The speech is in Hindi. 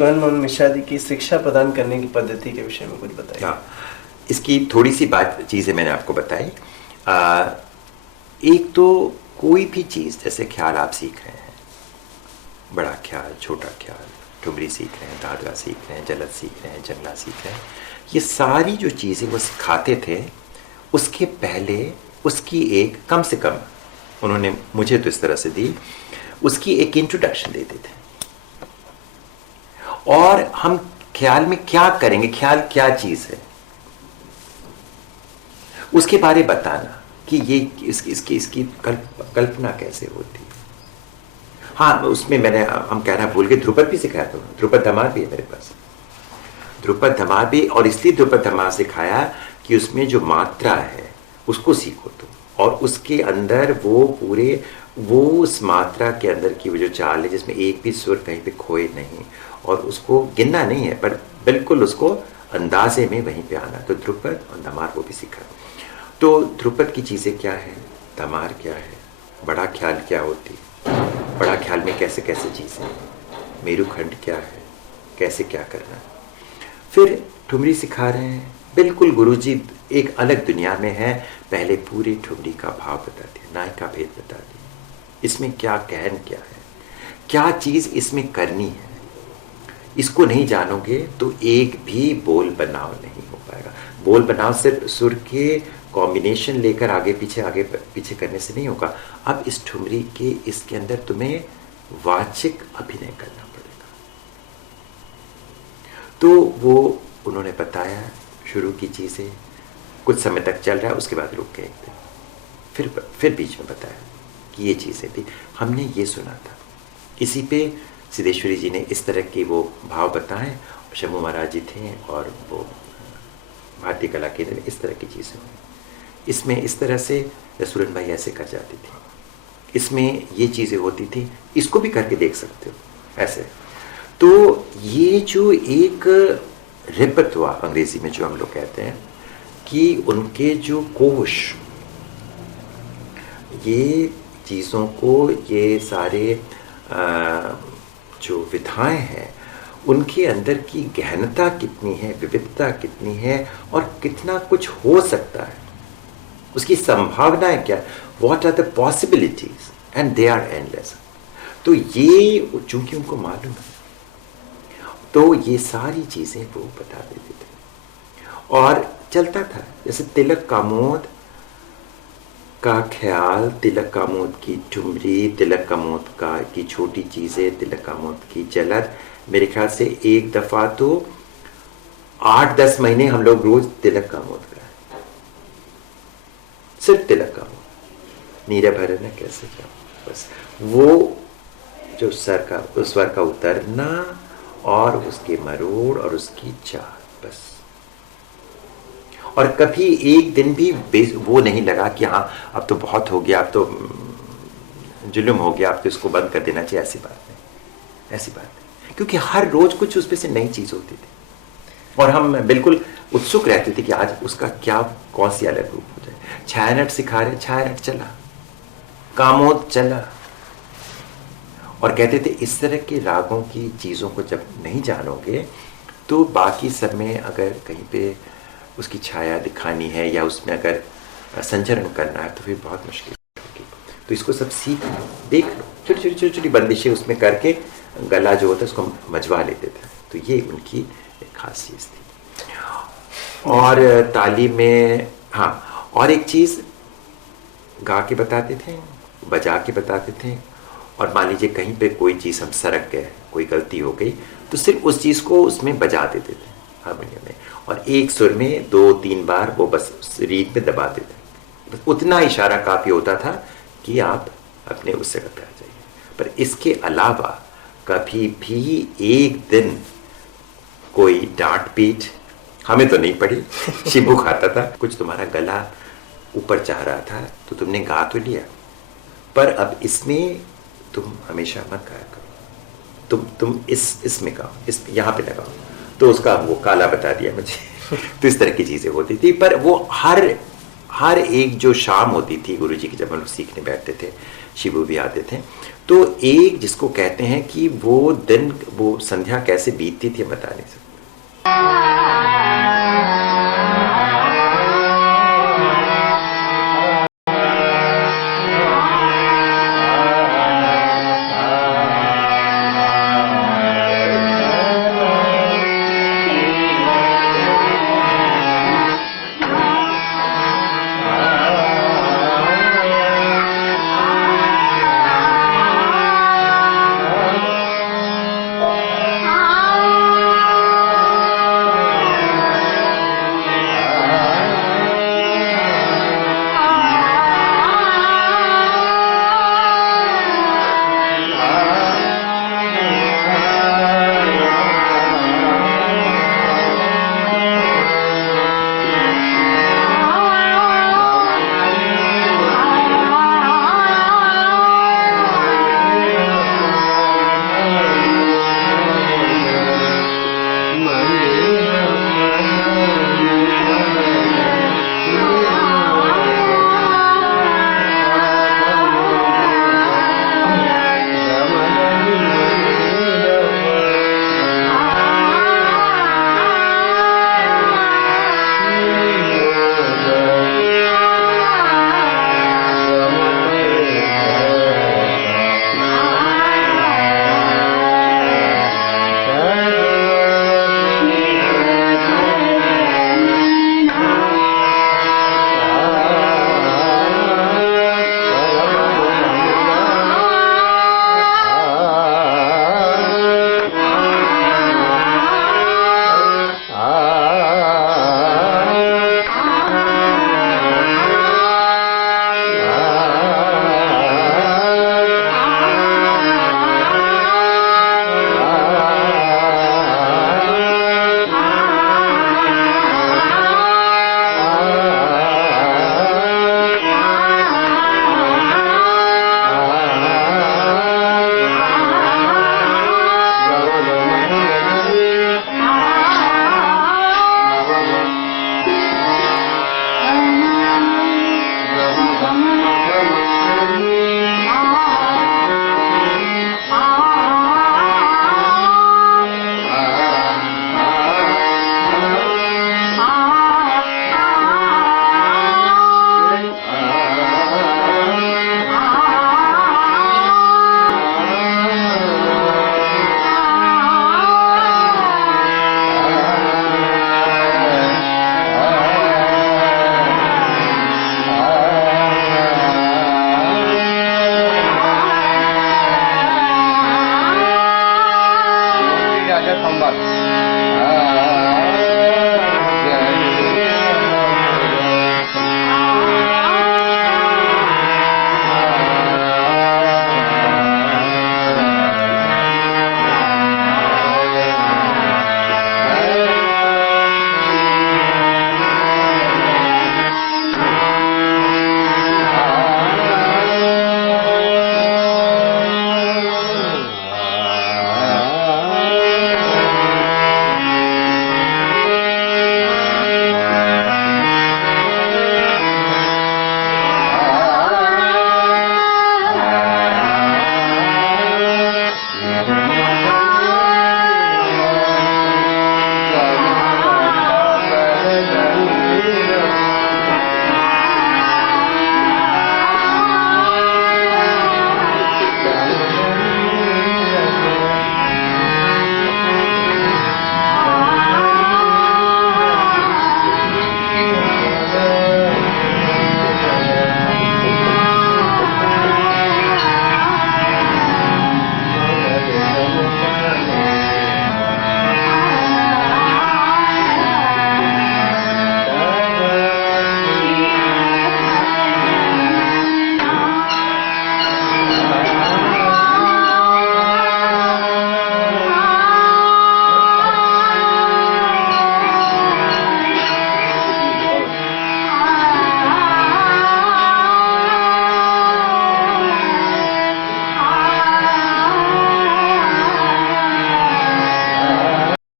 मोहन मिश्रा जी की शिक्षा प्रदान करने की पद्धति के विषय में कुछ बताइए। हाँ, इसकी थोड़ी सी बात चीज़ें मैंने आपको बताई। आ, एक तो कोई भी चीज़, जैसे ख्याल आप सीख रहे हैं, बड़ा ख्याल, छोटा ख्याल, ठुमरी सीख रहे हैं, दादरा सीख रहे हैं, जलद सीख रहे हैं, जंगला सीख रहे हैं, ये सारी जो चीज़ें वो सिखाते थे, उसके पहले उसकी एक कम से कम, उन्होंने मुझे तो इस तरह से दी, उसकी एक इंट्रोडक्शन देते थे। और हम ख्याल में क्या करेंगे, ख्याल क्या चीज़ है, उसके बारे बताना कि ये इसकी कल्पना कैसे होती है। हाँ, उसमें मैंने, हम कहना भूल गए, ध्रुपद भी सिखाया था। ध्रुपद धमार भी है मेरे पास, ध्रुपद धमार भी। और इसलिए ध्रुपद धमार सिखाया कि उसमें जो मात्रा है उसको सीखो तुम, और उसके अंदर वो पूरे, वो उस मात्रा के अंदर की वो जो चाल है जिसमें एक भी सुर कहीं पे खोए नहीं, और उसको गिनना नहीं है पर बिल्कुल उसको अंदाजे में वहीं पे आना। तो ध्रुपद और धमार वो भी सीखा। तो ध्रुपद की चीज़ें क्या है, धमार क्या है, बड़ा ख्याल क्या होती है, बड़ा ख्याल में कैसे कैसे चीज़ें, मेरुखंड क्या है, कैसे क्या करना है। फिर ठुमरी सिखा रहे हैं, बिल्कुल गुरुजी एक अलग दुनिया में है। पहले पूरी ठुमरी का भाव बता दिया, नाय का भेद बता दिया, इसमें क्या कहन क्या है, क्या चीज़ इसमें करनी है। इसको नहीं जानोगे तो एक भी बोल बनाव नहीं हो पाएगा। बोल बनाव सिर्फ सुर के कॉम्बिनेशन लेकर आगे पीछे करने से नहीं होगा। अब इस ठुमरी के इसके अंदर तुम्हें वाचिक अभिनय करना पड़ेगा। तो वो उन्होंने बताया, शुरू की चीज़ें कुछ समय तक चल रहा है, उसके बाद रुक गए एक दिन, फिर बीच में बताया कि ये चीज़ें थी, हमने ये सुना था। इसी पे सिद्धेश्वरी जी ने इस तरह के वो भाव बताए, शंभू महाराज जी थे और वो भारतीय कला केंद्र में इस तरह की चीज़ें हुई। इसमें इस तरह से सूरन भाई ऐसे कर जाती थी, इसमें ये चीज़ें होती थी, इसको भी करके देख सकते हो ऐसे। तो ये जो एक रिपत हुआ, अंग्रेजी में जो हम लोग कहते हैं कि उनके जो कोश, ये चीज़ों को, ये सारे जो विधाएं हैं, उनके अंदर की गहनता कितनी है, विविधता कितनी है, और कितना कुछ हो सकता है, उसकी संभावनाएं क्या, what are the possibilities, and they are endless. तो ये चूंकि उनको मालूम है, तो ये सारी चीज़ें वो बता देते थे और चलता था। जैसे तिलक कामोद का ख्याल, तिलक कामोद की ठुमरी, तिलक कामोद का की छोटी चीज़ें, तिलक कामोद की जलद, मेरे ख्याल से एक दफ़ा तो 8-10 महीने हम लोग रोज तिलक कामोद का, सिर्फ तिलक कामोद, नीरे भरे ने कैसे जाओ, बस वो जो स्वर का उतरना और उसके मरोड़ और उसकी चाल, बस। और कभी एक दिन भी वो नहीं लगा कि हाँ अब तो बहुत हो गया, अब तो जुल्म हो गया, अब तो इसको बंद कर देना चाहिए, ऐसी बात नहीं, ऐसी बात नहीं। क्योंकि हर रोज कुछ उसमें से नई चीज होती थी और हम बिल्कुल उत्सुक रहते थे कि आज उसका क्या, कौन सी अलग रूप हो जाए। छायानट सिखा रहे, छायानट चला, कामोद चला, और कहते थे इस तरह के रागों की चीज़ों को जब नहीं जानोगे तो बाकी सब में अगर कहीं पे उसकी छाया दिखानी है या उसमें अगर संचरण करना है तो फिर बहुत मुश्किल होगी। तो इसको सब सीख लो, देख लो, छोटी छोटी बंदिशें उसमें करके गला जो होता है उसको मजवा लेते थे। तो ये उनकी एक खास चीज़ थी। और तालीम में, हाँ, और एक चीज़ गा के बताते थे, बजा के बताते थे। और मान लीजिए कहीं पे कोई चीज़ हम सरक गए, कोई गलती हो गई, तो सिर्फ उस चीज़ को उसमें बजा देते थे हारमोनियम में, और एक सुर में 2-3 बार वो बस रीड में दबा देते, बस उतना इशारा काफ़ी होता था कि आप अपने उस जगह पे आ जाइए। पर इसके अलावा कभी भी एक दिन कोई डांट पीट हमें तो नहीं पड़ी। शिबू खाता था, कुछ तुम्हारा गला ऊपर चाह रहा था तो तुमने गा तो लिया, पर अब इसमें तुम हमेशा मत गाया करो, तुम इसमें गाओ, इस यहाँ पे लगाओ। तो उसका वो काला बता दिया मुझे। तो इस तरह की चीज़ें होती थी, पर वो हर हर एक जो शाम होती थी गुरु जी की, जब हम लोग सीखने बैठते थे, शिबू भी आते थे, तो एक जिसको कहते हैं कि वो दिन, वो संध्या कैसे बीतती थी बता नहीं सकते। Ada tombak.